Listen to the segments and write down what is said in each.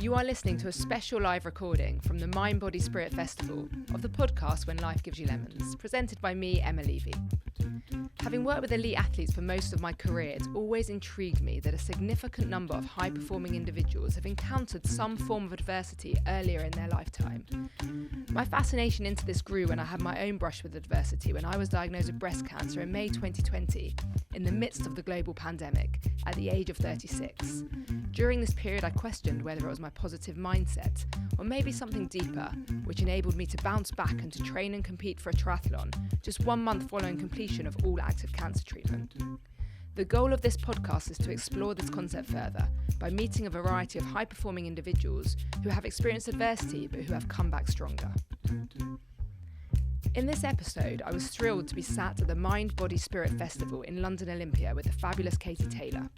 You are listening to a special live recording from the Mind, Body, Spirit Festival of the podcast When Life Gives You Lemons, presented by me, Emma Levy. Having worked with elite athletes for most of my career, it's always intrigued me that a significant number of high-performing individuals have encountered some form of adversity earlier in their lifetime. My fascination into this grew when I had my own brush with adversity when I was diagnosed with breast cancer in May 2020, in the midst of the global pandemic, at the age of 36. During this period, I questioned whether it was my positive mindset, or maybe something deeper, which enabled me to bounce back and to train and compete for a triathlon, just 1 month following completion of all active cancer treatment. The goal of this podcast is to explore this concept further by meeting a variety of high-performing individuals who have experienced adversity but who have come back stronger. In this episode, I was thrilled to be sat at the Mind, Body, Spirit Festival in London Olympia with the fabulous Katie Taylor.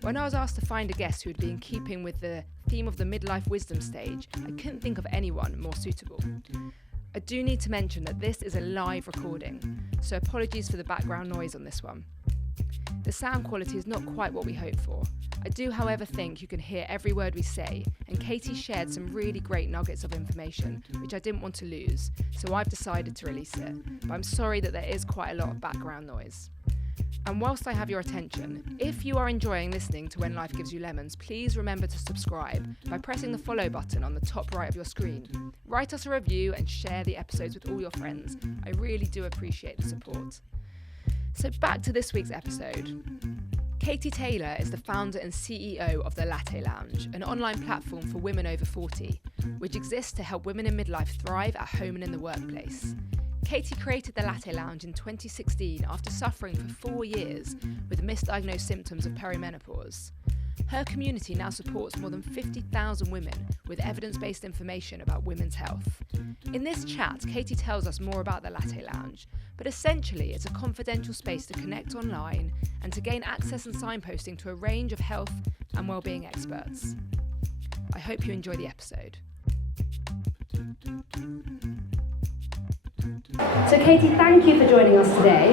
When I was asked to find a guest who would be in keeping with the theme of the midlife wisdom stage, I couldn't think of anyone more suitable. I do need to mention that this is a live recording, so apologies for the background noise on this one. The sound quality is not quite what we hoped for. I do, however, think you can hear every word we say, and Katie shared some really great nuggets of information, which I didn't want to lose, so I've decided to release it. But I'm sorry that there is quite a lot of background noise. And whilst I have your attention, if you are enjoying listening to When Life Gives You Lemons, please remember to subscribe by pressing the follow button on the top right of your screen. Write us a review and share the episodes with all your friends. I really do appreciate the support. So back to this week's episode. Katie Taylor is the founder and CEO of the Latte Lounge, an online platform for women over 40, which exists to help women in midlife thrive at home and in the workplace. Katie created the Latte Lounge in 2016 after suffering for 4 years with misdiagnosed symptoms of perimenopause. Her community now supports more than 50,000 women with evidence-based information about women's health. In this chat, Katie tells us more about the Latte Lounge, but essentially it's a confidential space to connect online and to gain access and signposting to a range of health and wellbeing experts. I hope you enjoy the episode. So Katie, thank you for joining us today.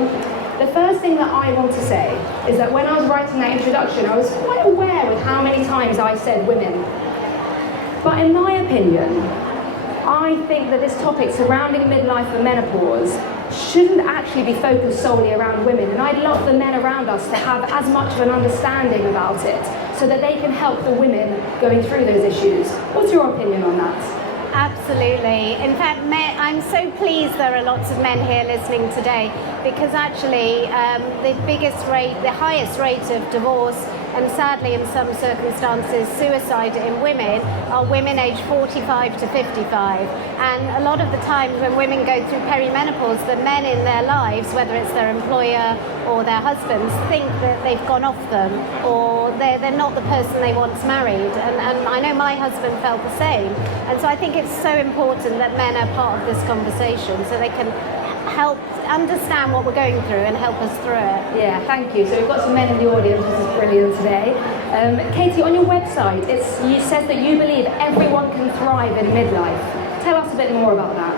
The first thing that I want to say is that when I was writing that introduction, I was quite aware with how many times I said women. But in my opinion, I think that this topic surrounding midlife and menopause shouldn't actually be focused solely around women. And I'd love the men around us to have as much of an understanding about it so that they can help the women going through those issues. What's your opinion on that? Absolutely. In fact, I'm so pleased there are lots of men here listening today because actually the highest rate of divorce and sadly in some circumstances suicide in women are women aged 45 to 55. And a lot of the times when women go through perimenopause, the men in their lives, whether it's their employer or their husbands, think that they've gone off them or they're not the person they once married. And I know my husband felt the same. And so I think it's so important that men are part of this conversation so they can help understand what we're going through and help us through it. Yeah, thank you. So we've got some men in the audience, which is brilliant today. Katie, on your website, you said that you believe everyone can thrive in midlife. Tell us a bit more about that.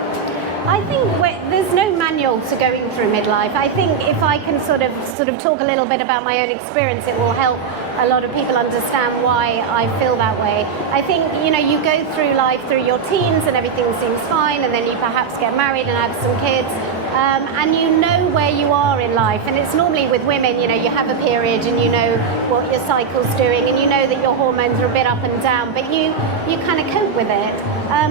I think there's no manual to going through midlife. I think if I can sort of talk a little bit about my own experience, it will help a lot of people understand why I feel that way. I think, you go through life through your teens and everything seems fine, and then you perhaps get married and have some kids, and you know where you are in life. And it's normally with women, you have a period and you know what your cycle's doing and you know that your hormones are a bit up and down, but you kind of cope with it.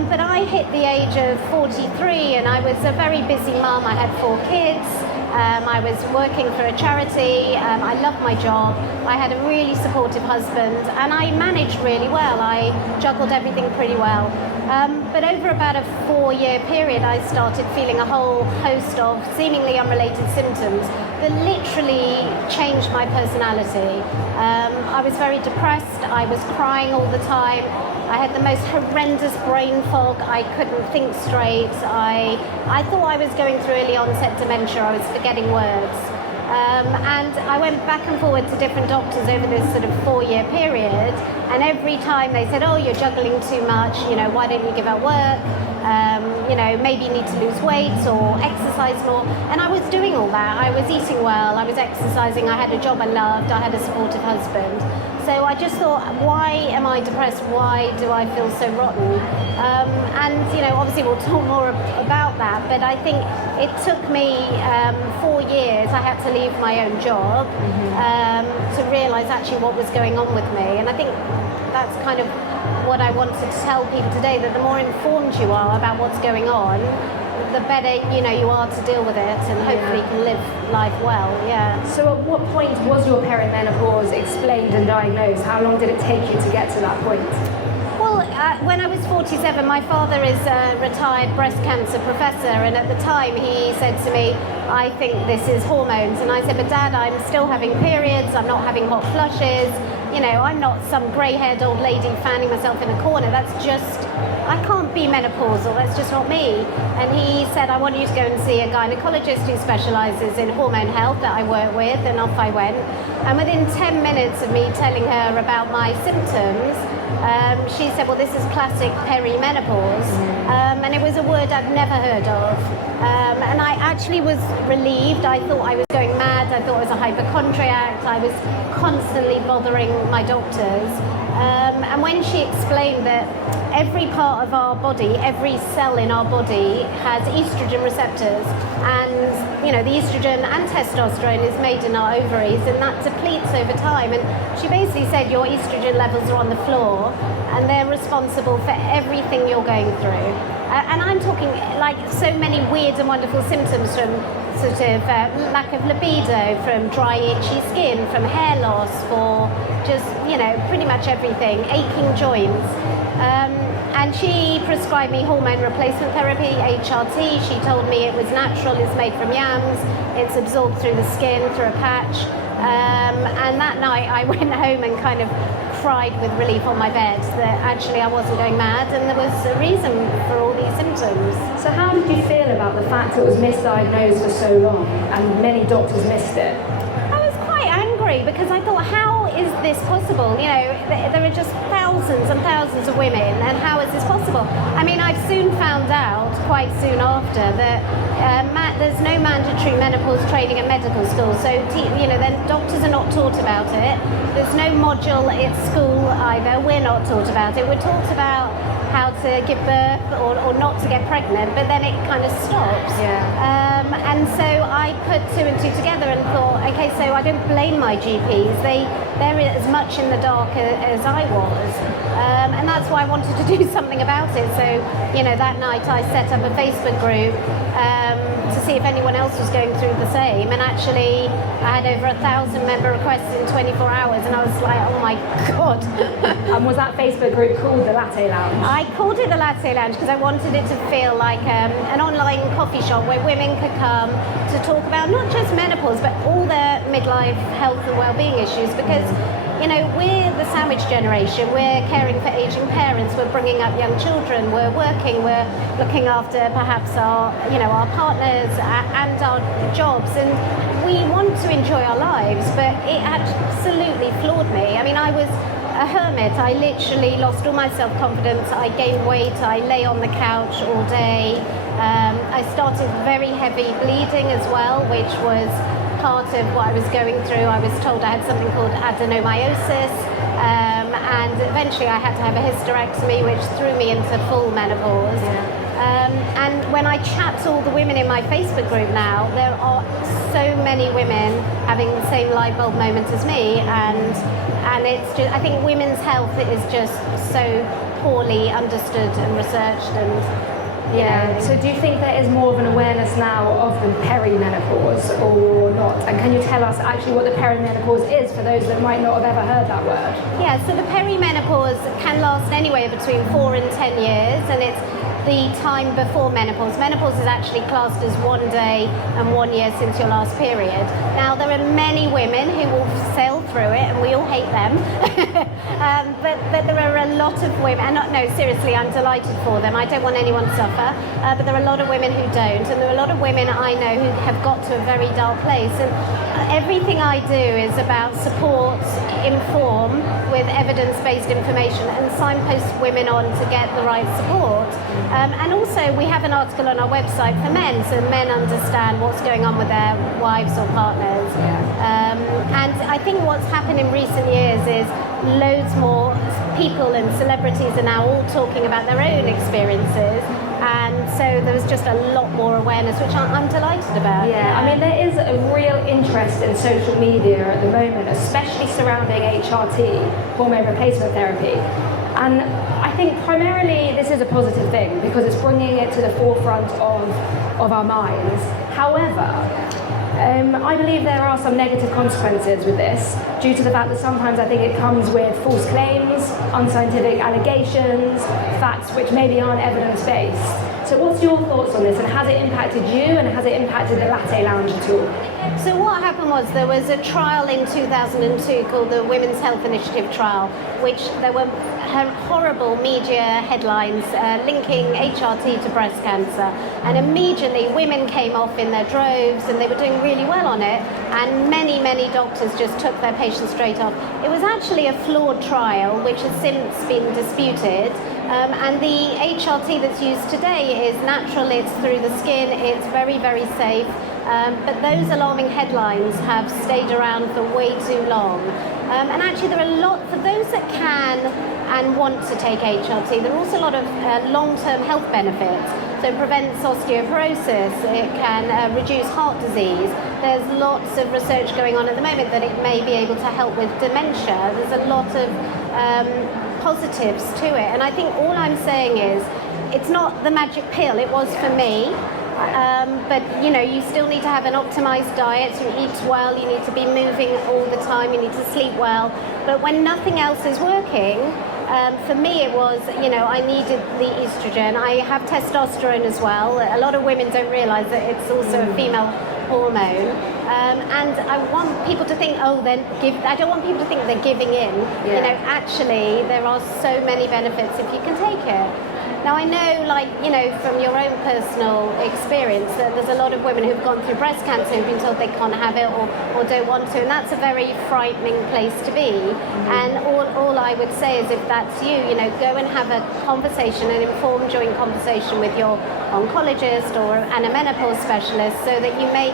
But I hit the age of 43 and I was a very busy mum. I had 4 kids. I was working for a charity. I loved my job. I had a really supportive husband and I managed really well. I juggled everything pretty well. But over about a 4-year period, I started feeling a whole host of seemingly unrelated symptoms that literally changed my personality. I was very depressed. I was crying all the time. I had the most horrendous brain fog. I couldn't think straight. I thought I was going through early onset dementia. I was forgetting words. And I went back and forward to different doctors over this sort of 4-year period. And every time they said, oh, you're juggling too much, why don't you give up work? Maybe you need to lose weight or exercise more. And I was doing all that. I was eating well, I was exercising, I had a job I loved, I had a supportive husband. So I just thought, why am I depressed? Why do I feel so rotten? And obviously we'll talk more about that, but I think it took me 4 years. I had to leave my own job to realise actually what was going on with me. And I think that's kind of what I wanted to tell people today, that the more informed you are about what's going on, the better you are to deal with it, and hopefully you can live life well. So at what point was your perimenopause explained and diagnosed? How long did it take you to get to that point? Well, when I was 47, my father is a retired breast cancer professor, and at the time he said to me, I think this is hormones. And I said, but Dad, I'm still having periods, I'm not having hot flushes, I'm not some grey-haired old lady fanning myself in a corner. That's just, I can't be menopausal, that's just not me. And he said, I want you to go and see a gynecologist who specialises in hormone health that I work with, and off I went. And within 10 minutes of me telling her about my symptoms, she said, well, this is classic perimenopause. And it was a word I'd never heard of. And I actually was relieved. I thought I was going mad. I thought I was a hypochondriac. I was constantly bothering my doctors. And when she explained that every part of our body, every cell in our body has estrogen receptors, and the estrogen and testosterone is made in our ovaries, and that depletes over time. And she basically said your estrogen levels are on the floor, and they're responsible for everything you're going through. And I'm talking like so many weird and wonderful symptoms, from sort of lack of libido, from dry itchy skin, from hair loss, for just pretty much everything, aching joints. And she prescribed me hormone replacement therapy, HRT. She told me it was natural, it's made from yams, it's absorbed through the skin, through a patch. And that night I went home and kind of cried with relief on my bed that actually I wasn't going mad, and there was a reason for all these symptoms. So how did you feel about the fact it was misdiagnosed for so long and many doctors missed it? I was quite angry because I thought, how is this possible? There are just thousands and thousands of women, and how is this possible? I mean, I've soon found out, quite soon after, that there's no mandatory menopause training at medical school, so then doctors are not taught about it. There's no module at school either. We're not taught about it. We're taught about how to give birth or not to get pregnant, but then it kind of stops. And so I put 2 and 2 together and thought, okay, so I don't blame my GPs. They're as much in the dark as I was. And that's why I wanted to do something about it. So, that night I set up a Facebook group to see if anyone else was going through the same. And actually, I had over 1,000 member requests in 24 hours, and I was like, oh my God. And was that Facebook group called the Latte Lounge? I called it the Latte Lounge because I wanted it to feel like an online coffee shop where women could come to talk about not just menopause, but all their midlife health and well-being issues, because we're the sandwich generation. We're caring for aging parents, we're bringing up young children, we're working, we're looking after perhaps our partners and our jobs, and we want to enjoy our lives, but it absolutely floored me. I mean, I was a hermit. I literally lost all my self-confidence. I gained weight. I lay on the couch all day. I started very heavy bleeding as well, which was part of what I was going through. I was told I had something called adenomyosis, and eventually I had to have a hysterectomy, which threw me into full menopause. And when I chat to all the women in my Facebook group now, there are so many women having the same light bulb moment as me, and it's just, I think women's health is just so poorly understood and researched, and So do you think there is more of an awareness now of the perimenopause or not? And can you tell us actually what the perimenopause is for those that might not have ever heard that word? Yeah, so the perimenopause can last anywhere between 4 and 10 years, and it's the time before menopause. Menopause is actually classed as 1 day and 1 year since your last period. Now, there are many women who will sail through it, and we all hate them. But there are a lot of women, and no, seriously, I'm delighted for them. I don't want anyone to suffer, but there are a lot of women who don't, and there are a lot of women I know who have got to a very dark place. And everything I do is about support, inform with evidence-based information, and signpost women on to get the right support. And also, we have an article on our website for men, so men understand what's going on with their wives or partners. And I think what's happened in recent years is loads more people and celebrities are now all talking about their own experiences, and so there was just a lot more awareness, which I'm delighted about. Yeah, I mean, there is a real interest in social media at the moment, especially surrounding HRT, hormone replacement therapy. And I think primarily this is a positive thing because it's bringing it to the forefront of our minds. However, I believe there are some negative consequences with this due to the fact that sometimes I think it comes with false claims, unscientific allegations, facts which maybe aren't evidence-based. So what's your thoughts on this, and has it impacted you, and has it impacted the Latte Lounge at all? So what happened was there was a trial in 2002 called the Women's Health Initiative trial, which there were horrible media headlines linking HRT to breast cancer, and immediately women came off in their droves and they were doing really well on it, and many doctors just took their patients straight off. It was actually a flawed trial which has since been disputed, and the HRT that's used today is natural, it's through the skin, it's very safe. But those alarming headlines have stayed around for way too long. And actually there are a lot, for those that can and want to take HRT, there are also a lot of long-term health benefits. So it prevents osteoporosis, it can reduce heart disease. There's lots of research going on at the moment that it may be able to help with dementia. There's a lot of positives to it. And I think all I'm saying is, it's not the magic pill, it was for me. But you know, you still need to have an optimized diet, you eat well, you need to be moving all the time, you need to sleep well. But when nothing else is working, for me it was, you know, I needed the estrogen. I have testosterone as well. A lot of women don't realize that it's also a female hormone. And I want people to think, I don't want people to think they're giving in. Yeah. You know, actually there are so many benefits if you can take it. Now I know, like, you know, from your own personal experience that there's a lot of women who've gone through breast cancer who've been told they can't have it or don't want to, and that's a very frightening place to be. And all I would say is, if that's you, you know, go and have a conversation, an informed joint conversation with your oncologist or a menopause specialist, so that you make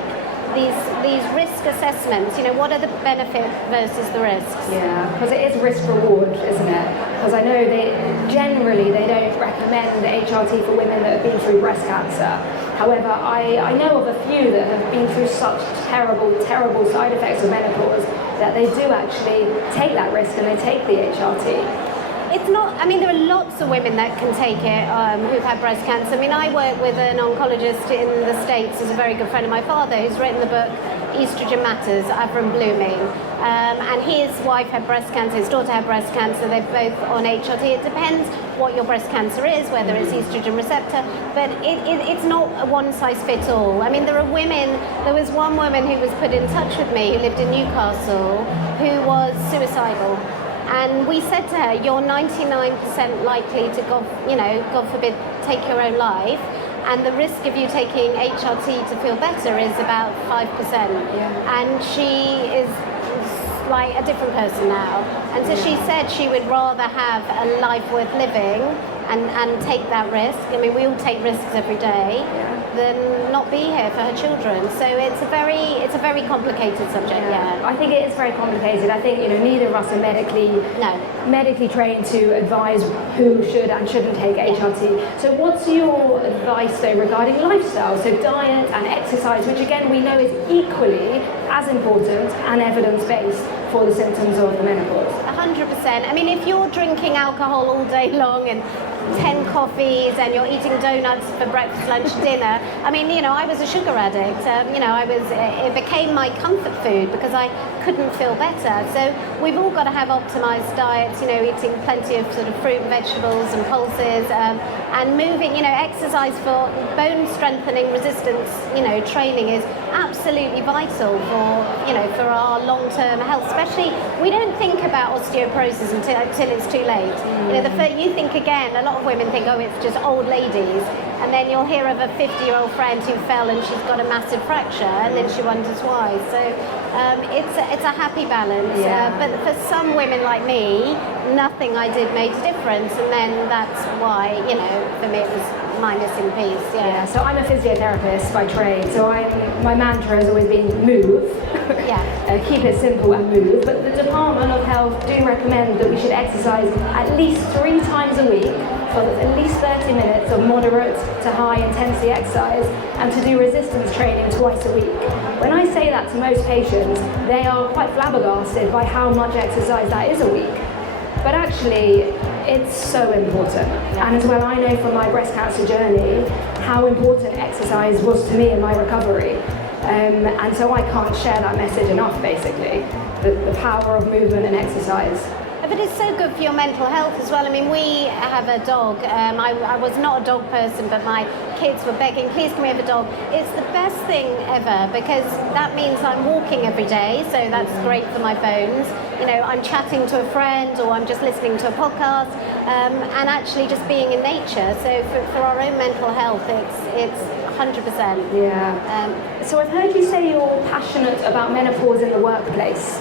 these risk assessments. You know, what are the benefits versus the risks? Yeah, because it is risk reward, isn't it? Because I know they don't recommend HRT for women that have been through breast cancer. However, I know of a few that have been through such terrible side effects of menopause that they do actually take that risk and they take the HRT. It's not, I mean, there are lots of women that can take it who've had breast cancer. I mean, I work with an oncologist in the States who's a very good friend of my father, who's written the book Estrogen Matters, Avram Blooming. And his wife had breast cancer, his daughter had breast cancer, they're both on HRT. It depends what your breast cancer is, whether it's estrogen receptor, but it's not a one-size-fits-all. I mean, there was one woman who was put in touch with me who lived in Newcastle who was suicidal. And we said to her, you're 99% likely to, God forbid, take your own life. And the risk of you taking HRT to feel better is about 5%. Yeah. And she is like a different person now. And so she said she would rather have a life worth living and take that risk. I mean, we all take risks every day, than not be here for her children. So it's a very complicated subject. Yeah. I think it is very complicated. I think, you know, neither of us are medically trained to advise who should and shouldn't take HRT. So what's your advice though regarding lifestyle? So diet and exercise, which again we know is equally as important and evidence-based for the symptoms of the menopause. 100%. I mean, if you're drinking alcohol all day long and 10 coffees and you're eating donuts for breakfast, lunch, dinner. I mean, you know, I was a sugar addict. It became my comfort food because I couldn't feel better. So we've all got to have optimized diets, you know, eating plenty of sort of fruit and vegetables and pulses, and moving, you know, exercise for bone strengthening resistance, you know, training is absolutely vital for our long-term health. Especially, we don't think about osteoporosis until it's too late. You know, you think again, a lot of women think, oh, it's just old ladies, and then you'll hear of a 50-year-old friend who fell and she's got a massive fracture, and then she wonders why. So it's a happy balance. But for some women like me, nothing I did made a difference, and then that's why, you know, for me it was my missing piece. Yeah. So I'm a physiotherapist by trade, so my mantra has always been move. Yeah. keep it simple and move, but the Department of Health do recommend that we should exercise at least 3 times a week for at least 30 minutes of moderate to high intensity exercise, and to do resistance training twice a week. When I say that to most patients, they are quite flabbergasted by how much exercise that is a week. But actually, it's so important. And as well, I know from my breast cancer journey how important exercise was to me in my recovery. And so I can't share that message enough, basically, the power of movement and exercise. But it's so good for your mental health as well. I mean, we have a dog. I was not a dog person, but my kids were begging, please can we have a dog? It's the best thing ever, because that means I'm walking every day, so that's great for my bones. You know, I'm chatting to a friend, or I'm just listening to a podcast, and actually just being in nature. So for our own mental health, it's 100%. Yeah. So I've heard you say you're passionate about menopause in the workplace.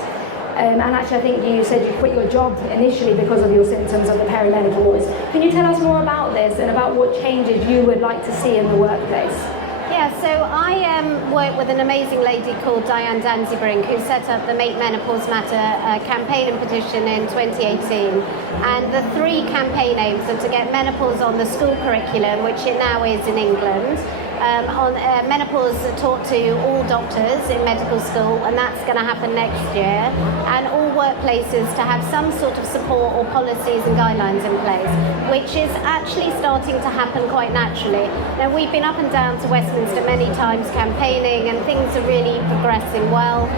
And actually, I think you said you quit your job initially because of your symptoms of the perimenopause. Can you tell us more about this and about what changes you would like to see in the workplace? Yeah, so I work with an amazing lady called Diane Danzibrink, who set up the Make Menopause Matter campaign and petition in 2018. And the 3 campaign aims are to get menopause on the school curriculum, which it now is in England. On menopause taught to all doctors in medical school, and that's going to happen next year, and all workplaces to have some sort of support or policies and guidelines in place, which is actually starting to happen quite naturally. Now, we've been up and down to Westminster many times campaigning, and things are really progressing well.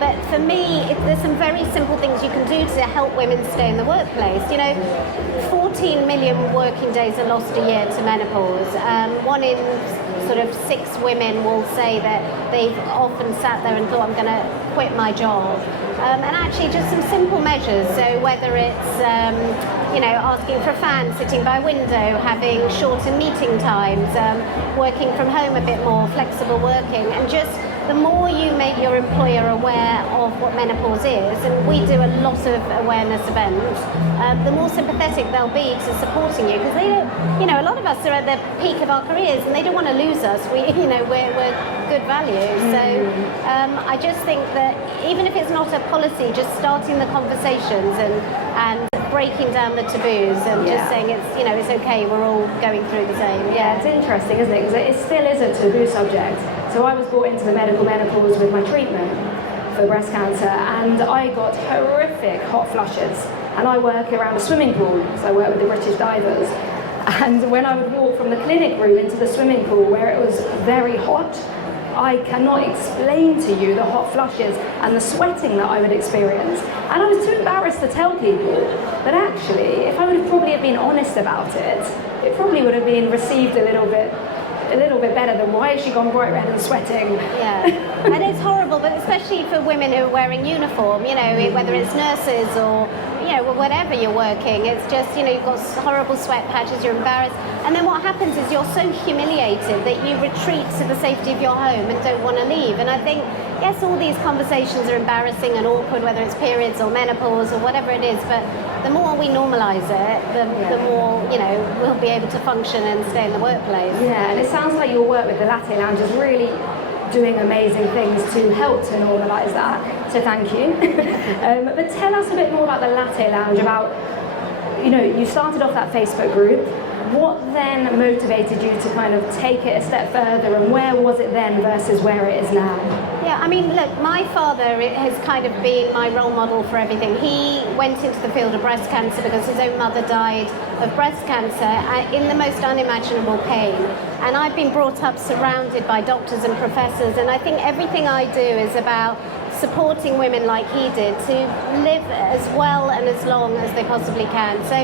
But for me, there's some very simple things you can do to help women stay in the workplace. You know, 14 million working days are lost a year to menopause. 1 in sort of 6 women will say that they've often sat there and thought, I'm going to quit my job. And actually just some simple measures, so whether it's you know, asking for a fan, sitting by a window, having shorter meeting times, working from home a bit more, flexible working, and just the more you make your employer aware of what menopause is, and we do a lot of awareness events, the more sympathetic they'll be to supporting you, because they don't, you know, a lot of us are at the peak of our careers and they don't want to lose us. We're good value. So I just think that even if it's not a policy, just starting the conversations and breaking down the taboos and just saying it's okay, we're all going through the same. Yeah, it's interesting, isn't it? Because it still is a taboo subject. So I was brought into the medical menopause with my treatment for breast cancer, and I got horrific hot flushes. And I work around a swimming pool, so I work with the British divers. And when I would walk from the clinic room into the swimming pool where it was very hot, I cannot explain to you the hot flushes and the sweating that I would experience. And I was too embarrassed to tell people. But actually, if I would have probably been honest about it, it probably would have been received a little bit better than, why has she gone bright red and sweating? Yeah, and it's horrible, but especially for women who are wearing uniform, you know, whether it's nurses or, you know, whatever you're working, it's just, you know, you've got horrible sweat patches, you're embarrassed, and then what happens is you're so humiliated that you retreat to the safety of your home and don't want to leave. And I think, yes, all these conversations are embarrassing and awkward, whether it's periods or menopause or whatever it is, but the more we normalise it, the more, you know, we'll be able to function and stay in the workplace. Yeah, and it sounds like your work with the Latte Lounge is really doing amazing things to help to normalise that, so thank you. But tell us a bit more about the Latte Lounge, about, you know, you started off that Facebook group. What then motivated you to kind of take it a step further, and where was it then versus where it is now? Yeah, I mean, look, my father has kind of been my role model for everything. He went into the field of breast cancer because his own mother died of breast cancer in the most unimaginable pain. And I've been brought up surrounded by doctors and professors, and I think everything I do is about supporting women like he did to live as well and as long as they possibly can. So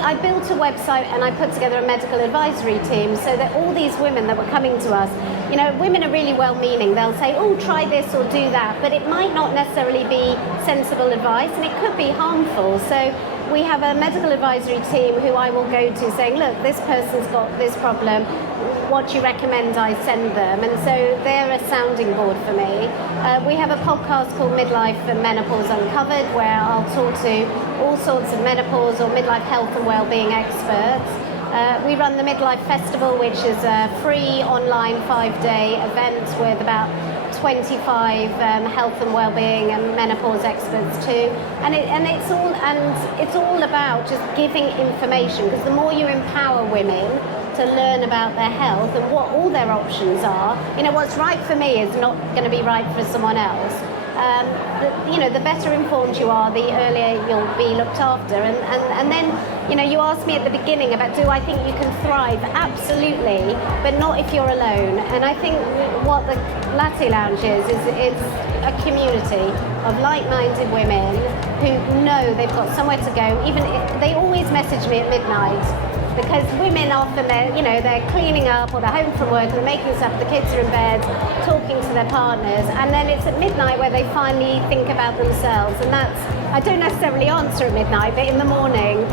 I built a website and I put together a medical advisory team so that all these women that were coming to us, you know, women are really well-meaning. They'll say, oh, try this or do that, but it might not necessarily be sensible advice, and it could be harmful. So we have a medical advisory team who I will go to saying, look, this person's got this problem, what do you recommend I send them? And so they're a sounding board for me. We have a podcast called Midlife and Menopause Uncovered, where I'll talk to all sorts of menopause or midlife health and wellbeing experts. We run the Midlife Festival, which is a free online 5-day event with about 25 health and well-being and menopause experts too, and it's all about just giving information, because the more you empower women to learn about their health and what all their options are, what's right for me is not going to be right for someone else. The better informed you are, the earlier you'll be looked after. And then, you asked me at the beginning about, do I think you can thrive? Absolutely, but not if you're alone. And I think what the Latte Lounge is it's a community of like-minded women who know they've got somewhere to go. Even they always message me at midnight, because women often they're cleaning up, or they're home from work, they're making stuff, the kids are in bed, talking to their partners, and then it's at midnight where they finally think about themselves. And I don't necessarily answer at midnight, but in the morning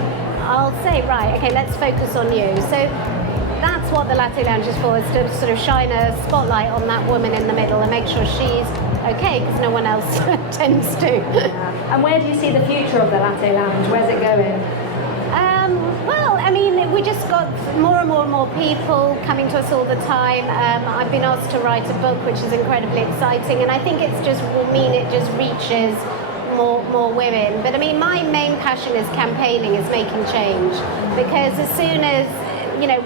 I'll say, right, okay, let's focus on you. So that's what the Latte Lounge is for, is to sort of shine a spotlight on that woman in the middle and make sure she's okay, because no one else tends to. Yeah. And where do you see the future of the Latte Lounge? Where's it going? We just got more and more people coming to us all the time. I've been asked to write a book, which is incredibly exciting, and I think it just reaches more women. But my main passion is campaigning, is making change, because as soon as,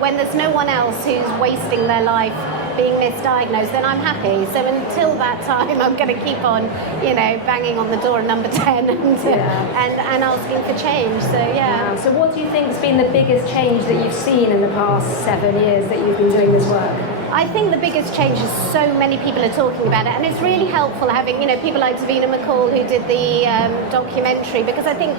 when there's no one else who's wasting their life being misdiagnosed, then I'm happy. So until that time, I'm going to keep on, banging on the door of number 10 and asking for change. So yeah. So what do you think has been the biggest change that you've seen in the past 7 years that you've been doing this work? I think the biggest change is so many people are talking about it, and it's really helpful having people like Davina McCall, who did the documentary, because I think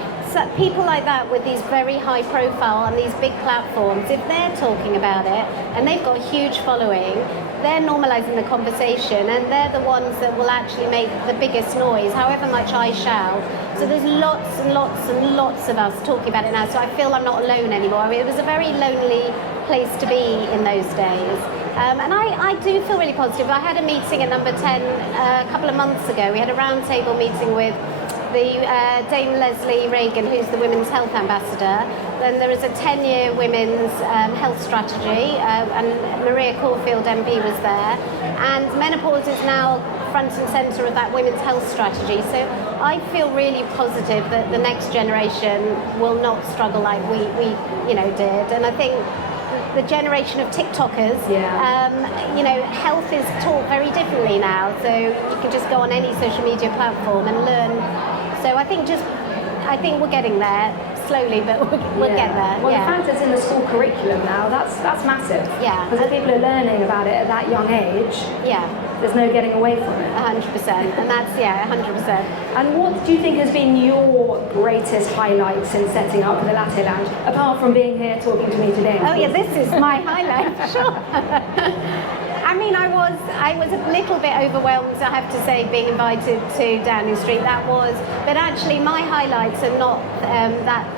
people like that with these very high profile and these big platforms, if they're talking about it and they've got a huge following, they're normalising the conversation, and they're the ones that will actually make the biggest noise, however much I shout. So there's lots and lots and lots of us talking about it now, so I feel I'm not alone anymore. It was a very lonely place to be in those days. And I do feel really positive. I had a meeting at number 10 a couple of months ago. We had a roundtable meeting with the Dame Leslie Reagan, who's the Women's Health Ambassador. Then there is a 10-year women's health strategy, and Maria Caulfield MP was there. And menopause is now front and centre of that women's health strategy. So I feel really positive that the next generation will not struggle like we did. And I think the generation of TikTokers, health is taught very differently now. So you can just go on any social media platform and learn. So I think we're getting there slowly, but we'll get there. Well, the fact it's in the school curriculum now, that's massive. Yeah. Because if people are learning about it at that young age, there's no getting away from it. 100%. And that's, 100%. And what do you think has been your greatest highlight since setting up the Latte Lounge, apart from being here talking to me today? Oh yeah, this is my highlight, for sure. I was a little bit overwhelmed, I have to say, being invited to Downing Street. But actually my highlights are not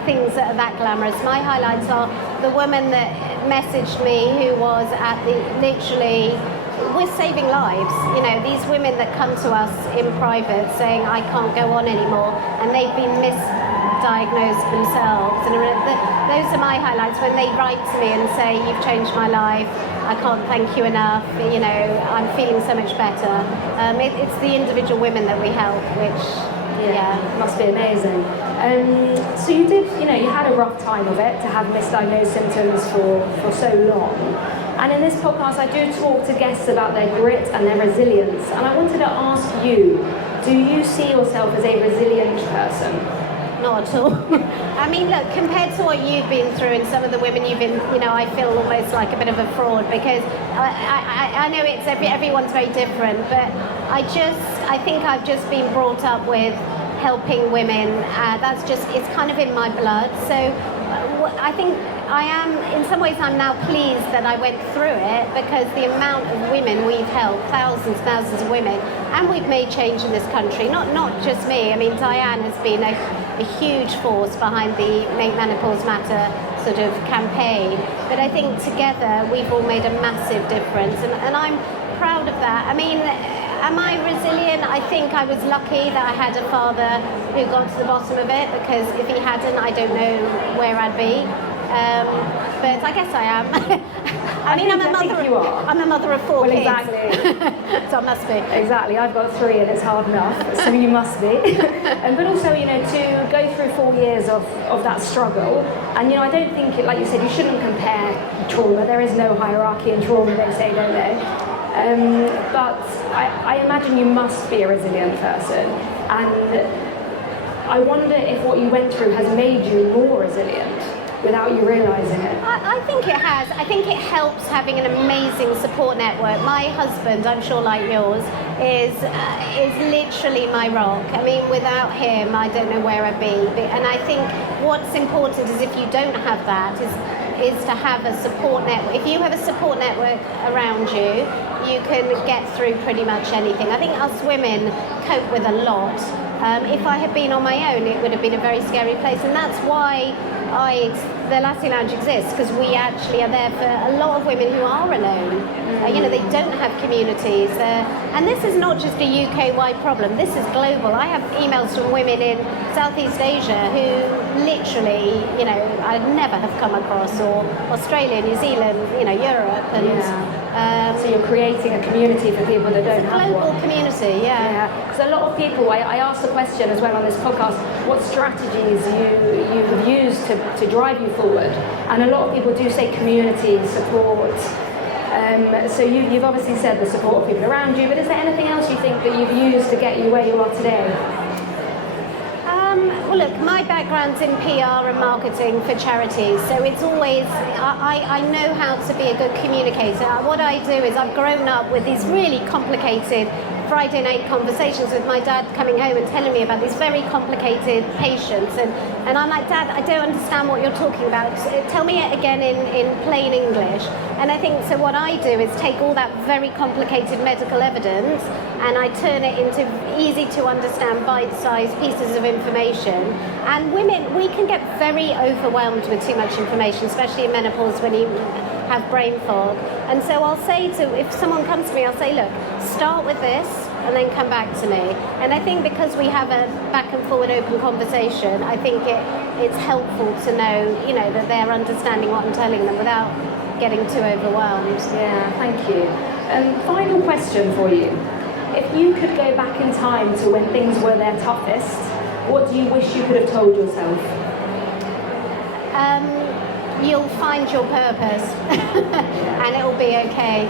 things that are that glamorous. My highlights are the woman that messaged me, who was we're saving lives. These women that come to us in private saying, I can't go on anymore, and they've been misdiagnosed themselves. And those are my highlights, when they write to me and say, you've changed my life, I can't thank you enough, I'm feeling so much better. It's the individual women that we help, which, must be amazing. So you did, you had a rough time of it, to have misdiagnosed symptoms for so long. And in this podcast, I do talk to guests about their grit and their resilience. And I wanted to ask you, do you see yourself as a resilient person? Not at all. Look, compared to what you've been through and some of the women you've been, I feel almost like a bit of a fraud, because I know everyone's very different, but I think I've just been brought up with helping women. It's kind of in my blood. So I think in some ways I'm now pleased that I went through it, because the amount of women we've helped, thousands of women, and we've made change in this country, not just me. Diane has been a huge force behind the Make Menopause Matter sort of campaign, but I think together we've all made a massive difference, and I'm proud of that. Am I resilient? I think I was lucky that I had a father who got to the bottom of it, because if he hadn't, I don't know where I'd be. But I guess I am. I mean, I'm a mother. You are. I'm a mother of 4 kids. Exactly. So I must be. Exactly. I've got 3 and it's hard enough, so you must be. But also, to go through 4 years of that struggle, and I don't think, like you said, you shouldn't compare trauma. There is no hierarchy in trauma, they say, don't they? But I imagine you must be a resilient person, and I wonder if what you went through has made you more resilient without you realising it. I think it has. I think it helps having an amazing support network. My husband, I'm sure like yours, is literally my rock. I mean, without him, I don't know where I'd be. And I think what's important is if you don't have that, is to have a support network. If you have a support network around you, you can get through pretty much anything. I think us women cope with a lot. If I had been on my own, it would have been a very scary place, and that's why the Latte Lounge exists, because we actually are there for a lot of women who are alone. They don't have communities, and this is not just a UK-wide problem. This is global. I have emails from women in Southeast Asia who literally, I'd never have come across, or Australia, New Zealand, Europe, and. So you're creating a community for people that don't have one. Global community, yeah. Because a lot of people, I asked the question as well on this podcast, what strategies you have used to drive you forward, and a lot of people do say community support. So you've obviously said the support of people around you, but is there anything else you think that you've used to get you where you are today? Well, look, my background's in PR and marketing for charities, so it's always, I know how to be a good communicator. What I do is I've grown up with these really complicated Friday night conversations with my dad coming home and telling me about these very complicated patients, and I'm like, Dad, I don't understand what you're talking about. Tell me it again in plain English. And I think, so what I do is take all that very complicated medical evidence and I turn it into easy to understand bite-sized pieces of information. And women, we can get very overwhelmed with too much information, especially in menopause when you have brain fog. And so I'll say if someone comes to me, I'll say, look, start with this and then come back to me. And I think because we have a back and forward open conversation, I think it's helpful to know, that they're understanding what I'm telling them without getting too overwhelmed. Yeah, thank you. Final question for you. If you could go back in time to when things were their toughest, what do you wish you could have told yourself? You'll find your purpose and it'll be okay.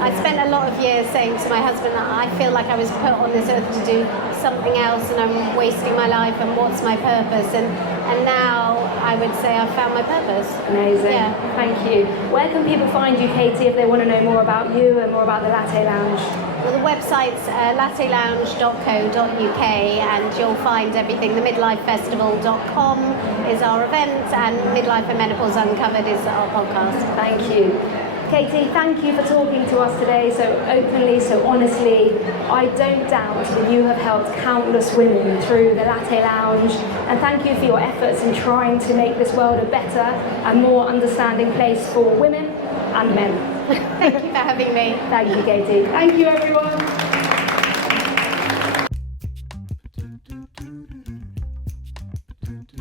I spent a lot of years saying to my husband that I feel like I was put on this earth to do something else and I'm wasting my life and what's my purpose, and now I would say I've found my purpose. Amazing. Yeah. Thank you. Where can people find you, Katie, if they want to know more about you and more about the Latte Lounge? Well, the website's lattelounge.co.uk and you'll find everything. The midlifefestival.com is our event, and Midlife and Menopause Uncovered is our podcast. Thank you. Katie, thank you for talking to us today so openly, so honestly. I don't doubt that you have helped countless women through the Latte Lounge, and thank you for your efforts in trying to make this world a better and more understanding place for women and men. Thank you for having me. Thank you, Katie. Thank you, everyone.